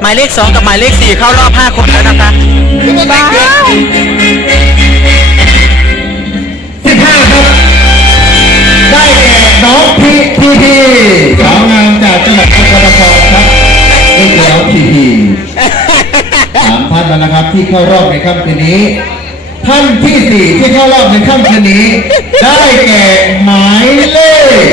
หมายเลขสองกับหมายเลขสี่เข้ารอบห้าคนแล้วนะคะบ้าสิบห้าครับ ได้แก่น้องพีพีพีสาวงามจากจังหวัดนครปฐมครับได้แก่น้องพีพีสามท่านแล้วนะครับที่เข้ารอบในค่ำคืนนี้ ท่านที่สี่ที่เข้ารอบในค่ำคืนนี้ ได้แก่หมายเลข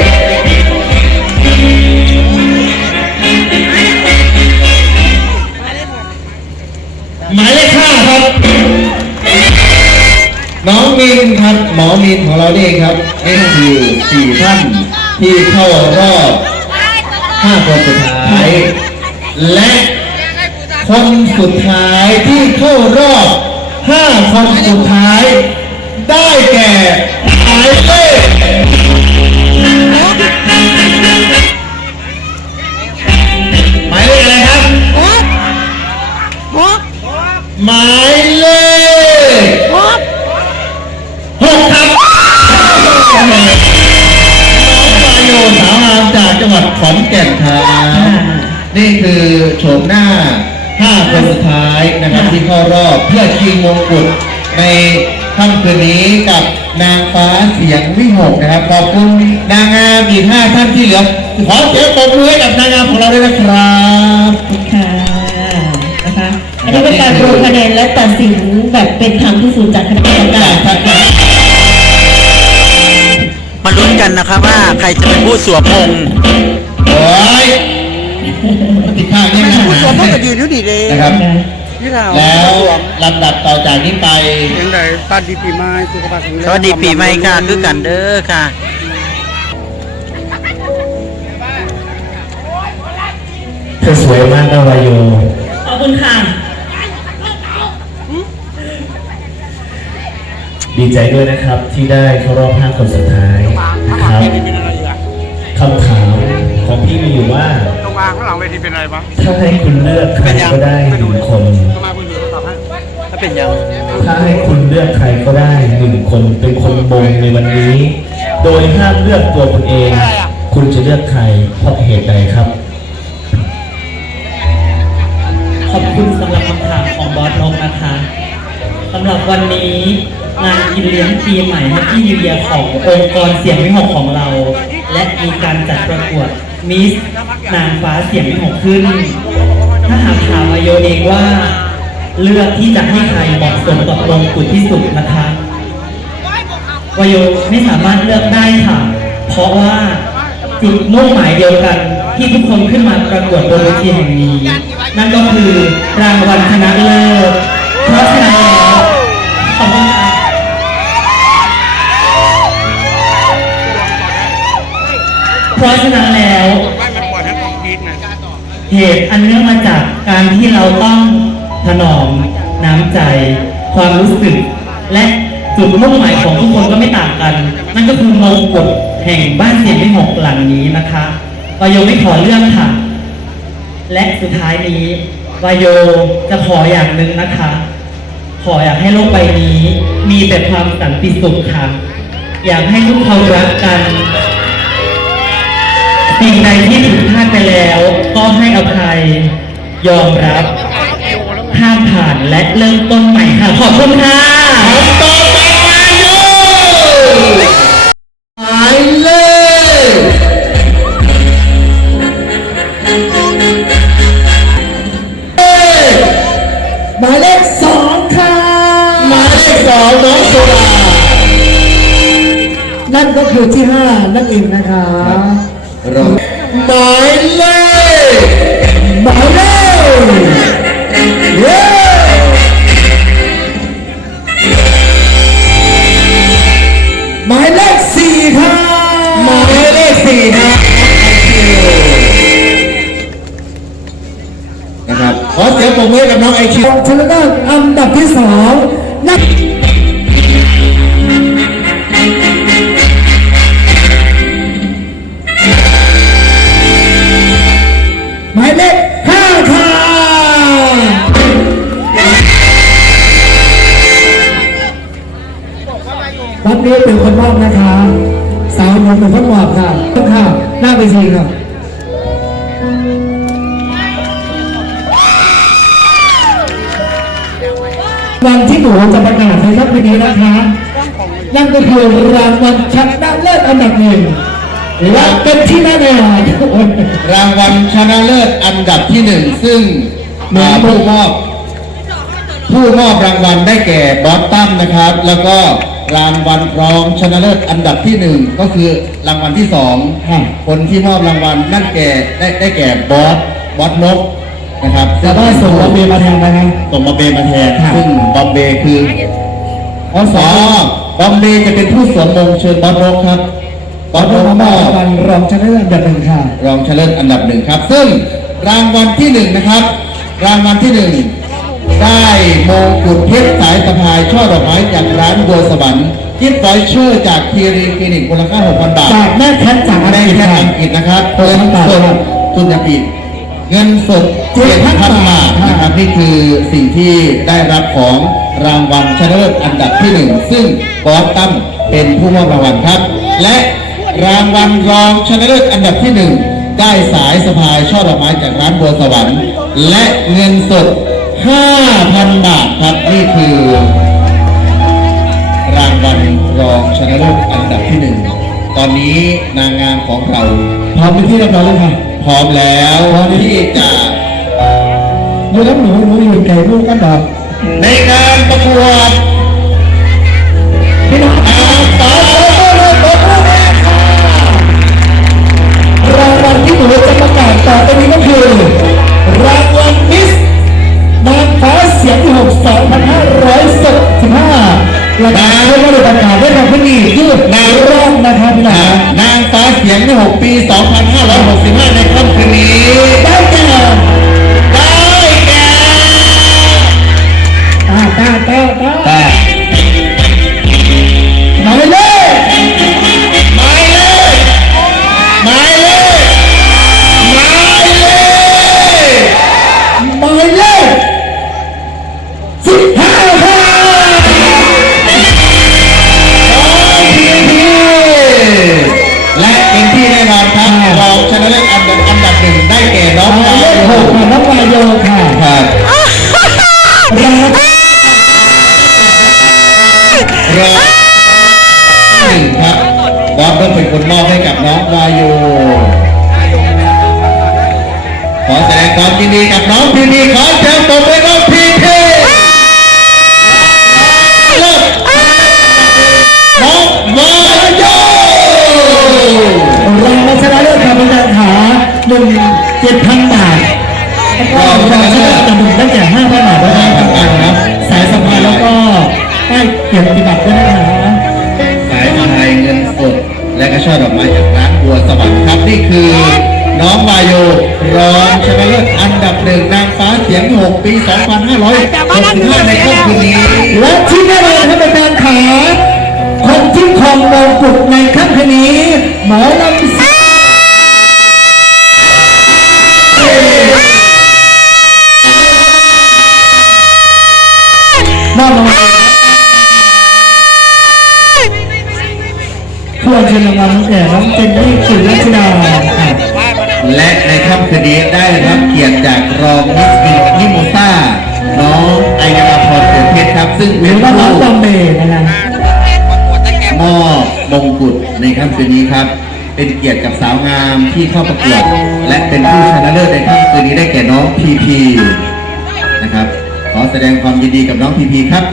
หมายเลขห้าครับ น้องมินครับ หมอมินของเรานี่เองครับนี่คือสี่ท่านที่เข้ารอบห้าคนสุดท้าย และคนสุดท้ายที่เข้ารอบห้าคนสุดท้าย ได้แก่หมายเลข นะครับที่เข้ารอบเพื่อชิงมงกุฎในค่ำคืนนี้กับนางฟ้าเสียงวิหกนะครับขอบคุณนางงามอีกห้าท่านที่เหลือขอเสียงปรบมือให้กับนางงามของเราด้วยนะครับค่ะนะคะอันนี้เป็นการรวมคะแนนและตัดสินแบบเป็นธรรมที่สุดจากคณะกรรมการมาลุ้นกันนะคะว่าใครจะเป็นผู้สวมมงโอ้ยติดข้างนี่นะผู้สวมมงก็ยืนอยู่ดีเลยนะครับ พี่เราแล้วลำดับต่อจากนี้ไปยังไงสวัสดีปีใหม่สุขภาพแข็งแรงสวัสดีปีใหม่ค่ะ คือกันเด้อค่ะเธอสวยมากนะวาโยขอบคุณค่ะ ดีใจด้วยนะครับที่ได้เข้ารอบห้าคนสุดท้ายนะครับเป็นอะไรอยู่อะคำถามของพี่มีอยู่ว่าตรงกลางข้างหลังเวทีเป็นอะไรบ้างถ้าให้คุณเลือกใครก็ได้หนึ่งคน เป็นยังถ้าให้คุณเลือกใครก็ได้หนึ่งคนเป็นคนมงในวันนี้ โดยห้ามเลือกตัวคุณเอง คุณจะเลือกใครเพราะเหตุใดครับ ขอบคุณสำหรับคำถามของบอสนกนะคะสำหรับวันนี้งานกินเลี้ยงปีใหม่ให้พี่ยูเยียขององค์กรเสียงวิหกของเรา และมีการจัดประกวดมิสนางฟ้าเสียงวิหกขึ้น ถ้าหากถามมาโยเองว่า เลือกที่จะให้ใครเหมาะสมกับมงกุฎที่สุดนะคะวายโยไม่สามารถเลือกได้ค่ะ เพราะว่าจุดมุ่งหมายเดียวกันที่ทุกคนขึ้นมาประกวดบนเวทีแห่งนี้ นั่นก็คือรางวัลชนะเลิศเพราะฉะนั้นแล้วขอบคุณค่ะเพราะฉะนั้นแล้วไม่มันปล่อยให้กองพีดไงเหตุอันเนื่องมาจากการที่เราต้อง ถนอม น้ำใจ ความรู้สึก และจุดมุ่งหมายของทุกคนก็ไม่ต่างกัน นั่นก็คือมงกุฎแห่งบ้านเสียงไม่หกหลังนี้นะคะวายโยไม่ขอเรื่องค่ะ และสุดท้ายนี้วายโยจะขออย่างหนึ่งนะคะ ขออยากให้โลกใบนี้ มีแต่ความสันติสุขค่ะ อยากให้ทุกคนรักกันสิ่งใดที่ผิดพลาดไปแล้ว ก็ให้อภัยยอมรับ ข้ามผ่านและเริ่มต้นใหม่ค่ะ ขอบคุณค่ะต่อไปวาโยหมายเลขหมายเลขสองค่ะหมายเลขสองน้องโซดานั่นก็คือที่ห้านั่นเองนะคะเราหมายเลขหมายเลข เย้หมายเลขสี่ค่ะหมายเลขสี่ครับนะครับขอเสียงปรบมือให้กับน้องไอคิวรองชนะเลิศอันดับที่สองนั่น นี้เป็นคนนอกนะคะ สาวหนุ่มเป็นคนหมอบค่ะต้องค่ะหน้าไปทีค่ะวันที่หนูจะประกาศในค่ำคืนนี้นะคะ นั่นก็คือรางวัลชนะเลิศอันดับหนึ่งและเป็นที่แน่นอนรางวัลชนะเลิศอันดับที่หนึ่งซึ่งผู้มอบ ผู้มอบรางวัลได้แก่บอสตั้มนะครับ แล้วก็ รางวัลรองชนะเลิศอันดับที่หนึ่งก็คือรางวัลที่สองค่ะคนที่มอบรางวัลนั่นแก่ได้ได้แก่บอสบอสนกนะครับแต่ว่าส่งรถเมย์มาแทนนะครับส่งบอมเบย์มาแทนค่ะซึ่งบอมเบย์คืออ๋อสอบอมเบย์จะเป็นผู้สวมมงเชิญบอสนกครับบอสนกมอบรางวัลรองชนะเลิศอันดับหนึ่งค่ะ รองชนะเลิศอันดับหนึ่งครับ ซึ่งรางวัลที่หนึ่งนะครับ รางวัลที่หนึ่ง ได้มงกุฎเพชรสายสะพายช่อดอกไม้จากร้านบัวสวรรค์กิฟต์ไวเชอร์จากทีรีคลินิกมูลค่า6,000 บาท จากแม่แคทจากอังแม่กฤษแค่ค่ะอังกฤษนะครับโอ้ยเงินบาทสดครับคุณจะปิดเงินสดเจ็ดพัน7,000บาทบาทนะครับนี่คือสิ่งที่ได้รับของรางวัลชนะเลิศอันดับที่หนึ่งซึ่งบอสตัมเป็นผู้มอบรางวัลครับ และรางวัลรองชนะเลิศอันดับที่หนึ่งได้สายสะพายช่อดอกไม้จากร้านบัวสวรรค์ และเงินสด 5,000 บาทครับ นี่คือ รางวัลรองชนะเลิศอันดับที่หนึ่งตอนนี้นางงามของเราพร้อมเป็นที่เรียบร้อยแล้วค่ะพร้อมแล้วที่จะอยู่แล้วหนูหนูอยู่ไก่ลูกกันดอกในการประกวดพี่น้องนางสาว องเป็นคนมอบให้กับน้องวายุขอแสดงความยินดีกับน้องพีพีขอเชิญตบมือน้องพีพีเลิศน้องวายุรางวัลชนะเลิศค่ะเป็นการขาหนึ่งเจ็ดพันบาทแล้วก็รางวัลชนะเลิศอันดับหนึ่งได้แก่ห้าพันบาทด้วยนะครับสายสะพายแล้วก็ป้ายเกียรติบัตรด้วยนะคะส และก็ช่อดอกไม้จากร้านบัวสวรรค์ครับนี่คือ น้องวาโยรองชนะเลิศอันดับหนึ่งนางฟ้าเสียง6ปี 2565ในค่ำคืนนี้และที่แน่นอนครับเป็นการขาคนที่ครองมงกุฎในค่ำคืนนี้หมอลำ เพื่อเชิญรางวัลน้องแก่น้องเจนนี่คุณรัชดาและในค่ำคืนนี้ได้รับเกียรติจากรองมิสนิโมซ่าน้องไอยาพรเกิดเพชรครับ ซึ่งเป็นอว่าน้องบอผู้มเบย์นะคะมอบมงกุฎในค่ำคืนนี้ครับ เป็นเกียรติกับสาวงามที่เข้าประกวดและเป็นผู้ชนะเลิศในค่ำคืนนี้ได้แก่น้องพีพีนะครับขอแสดงความยินดีกับน้องพีพีครับ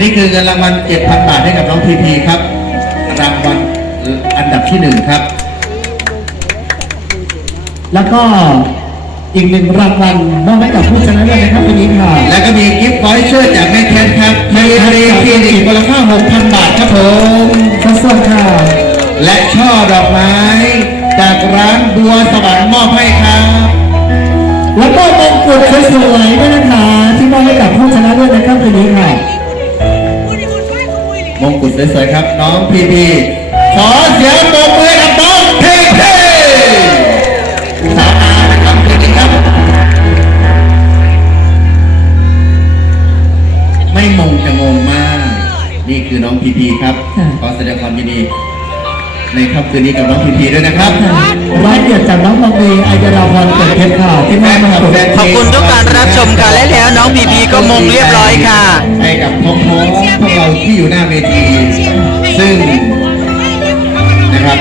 นี่คือเงินรางวัล7,000บาทให้กับน้องพีพีครับ รางวัลอันดับที่หนึ่งครับ แล้วก็อีกหนึ่งรางวัลมอบให้กับผู้ชนะเลิศในค่ำคืนนี้ค่ะ และก็มีกิฟต์วอยเชอร์จากแม่แคนครับในรีคลินิกมูลค่า 6,000 บาทครับผมขอบคุณค่ะ และช่อดอกไม้ จากร้านบัวสวรรค์มอบให้ครับ แล้วก็มงกุฎสวยๆด้วยนะคะที่มอบให้กับผู้ชนะเลิศในค่ำคืนนี้ค่ะ สวยๆครับ น้องพีพีขอเสียงปรบมือกับน้องพีพีสาวงามนะครับคืนนี้ครับ ไม่มงจะงงมาก นี่คือน้องพีพีครับค่ะขอแสดงความยินดี ในครับคืนนี้กับน้องพีพีด้วยนะครับร้านเด็ดจากน้องบางเมย์ไอเดราพรเกิดเพชข่าวที่แม่มาขอบคุณทุกการรับชมค่ะและแล้วน้องพีพีก็มงเรียบร้อยค่ะให้กับพ้องๆพวกเราที่อยู่หน้าเวทีซึ่งนะครับ